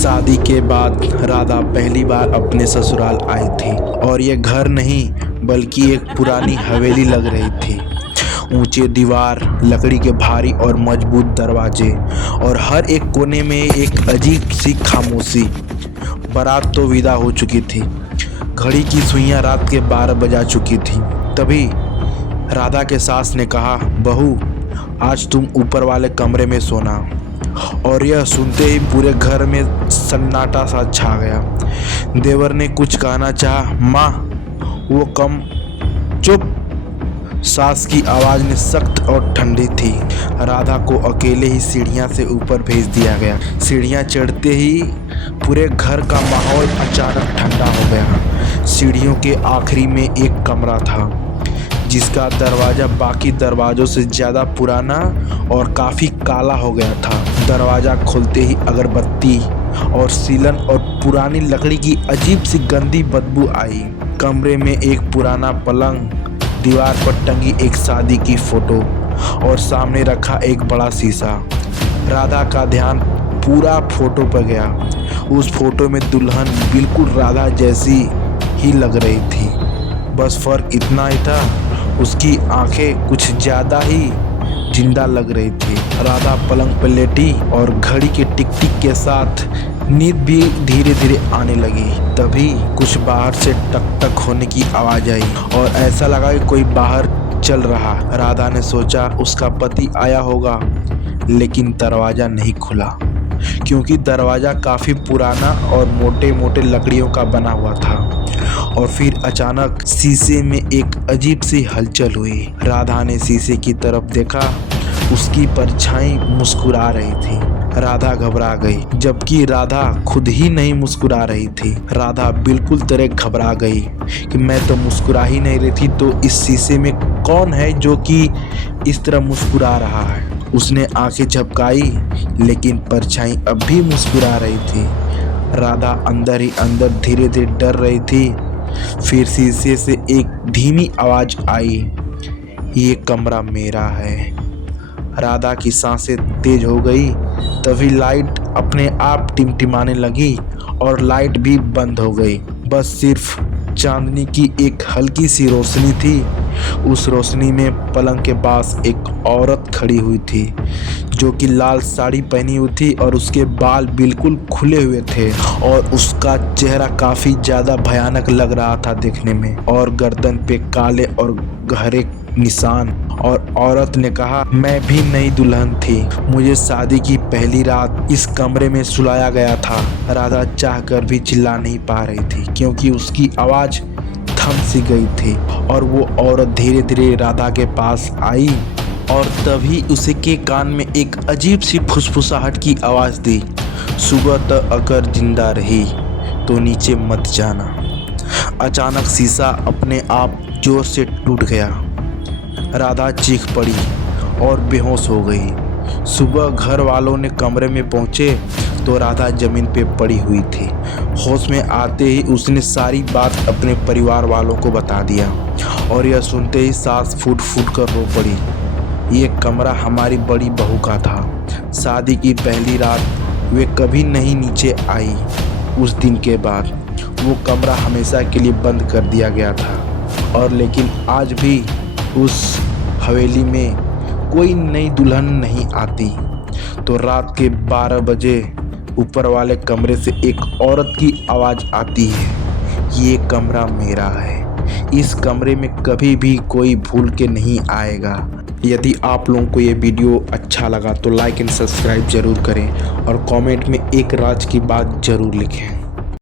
शादी के बाद राधा पहली बार अपने ससुराल आई थी और ये घर नहीं बल्कि एक पुरानी हवेली लग रही थी। ऊंचे दीवार, लकड़ी के भारी और मजबूत दरवाजे और हर एक कोने में एक अजीब सी खामोशी। बारात तो विदा हो चुकी थी, घड़ी की सुइयां रात के 12 बजा चुकी थी। तभी राधा के सास ने कहा, बहू आज तुम ऊपर वाले कमरे में सोना। और यह सुनते ही पूरे घर में सन्नाटा सा छा गया। देवर ने कुछ कहना चाहा, माँ वो कम चुप। सास की आवाज में सख्त और ठंडी थी। राधा को अकेले ही सीढ़ियां से ऊपर भेज दिया गया। सीढ़ियां चढ़ते ही पूरे घर का माहौल अचानक ठंडा हो गया। सीढ़ियों के आखिरी में एक कमरा था जिसका दरवाजा बाकी दरवाजों से ज्यादा पुराना और काफी काला हो गया था। दरवाजा खोलते ही अगरबत्ती और सीलन और पुरानी लकड़ी की अजीब सी गंदी बदबू आई। कमरे में एक पुराना पलंग, दीवार पर टंगी एक शादी की फोटो और सामने रखा एक बड़ा शीशा। राधा का ध्यान पूरा फोटो पर गया। उस फोटो में दुल्हन बिल्कुल राधा जैसी ही लग रही थी, बस फर्क इतना ही था उसकी आंखें कुछ ज्यादा ही जिंदा लग रही थी। राधा पलंग पर लेटी और घड़ी के टिक टिक के साथ नींद भी धीरे धीरे आने लगी। तभी कुछ बाहर से टक टक होने की आवाज आई और ऐसा लगा कि कोई बाहर चल रहा। राधा ने सोचा उसका पति आया होगा, लेकिन दरवाजा नहीं खुला क्योंकि दरवाजा काफी पुराना और मोटे मोटे लकड़ियों का बना हुआ था। और फिर अचानक शीशे में एक अजीब सी हलचल हुई। राधा ने शीशे की तरफ देखा, उसकी परछाई मुस्कुरा रही थी। राधा घबरा गई, जबकि राधा खुद ही नहीं मुस्कुरा रही थी। राधा बिल्कुल तरह घबरा गई कि मैं तो मुस्कुरा ही नहीं रही थी, तो इस शीशे में कौन है जो कि इस तरह मुस्कुरा रहा है। उसने आंखें झपकाई, लेकिन परछाई अब भी मुस्कुरा रही थी। राधा अंदर ही अंदर धीरे धीरे डर रही थी। फिर शीशे से एक धीमी आवाज आई, ये कमरा मेरा है। राधा की सांसें तेज हो गई। तभी लाइट अपने आप टिमटिमाने लगी और लाइट भी बंद हो गई। बस सिर्फ चांदनी की एक हल्की सी रोशनी थी। उस रोशनी में पलंग के पास एक औरत खड़ी हुई थी जो कि लाल साड़ी पहनी हुई थी और उसके बाल बिल्कुल खुले हुए थे और उसका चेहरा काफी ज्यादा भयानक लग रहा था देखने में, और गर्दन पे काले और गहरे निशान। और औरत ने कहा, मैं भी नई दुल्हन थी, मुझे शादी की पहली रात इस कमरे में सुलाया गया था। राधा चाहकर भी चिल्ला नहीं पा रही थी क्योंकि उसकी आवाज थम सी गई थी। और वो औरत धीरे धीरे राधा के पास आई और तभी उसे के कान में एक अजीब सी फुसफुसाहट की आवाज दी, सुबह तक अगर जिंदा रही तो नीचे मत जाना। अचानक शीशा अपने आप जोर से टूट गया। राधा चीख पड़ी और बेहोश हो गई। सुबह घर वालों ने कमरे में पहुंचे तो राधा जमीन पे पड़ी हुई थी। होश में आते ही उसने सारी बात अपने परिवार वालों को बता दिया और यह सुनते ही सांस फूट फूट कर रो पड़ी। ये कमरा हमारी बड़ी बहू का था। शादी की पहली रात वे कभी नहीं नीचे आई। उस दिन के बाद वो कमरा हमेशा के लिए बंद कर दिया गया था। और लेकिन आज भी उस हवेली में कोई नई दुल्हन नहीं आती। तो रात के 12 बजे ऊपर वाले कमरे से एक औरत की आवाज़ आती है, ये कमरा मेरा है, इस कमरे में कभी भी कोई भूल के नहीं आएगा। यदि आप लोगों को ये वीडियो अच्छा लगा तो लाइक एंड सब्सक्राइब जरूर करें और कमेंट में एक राज की बात जरूर लिखें।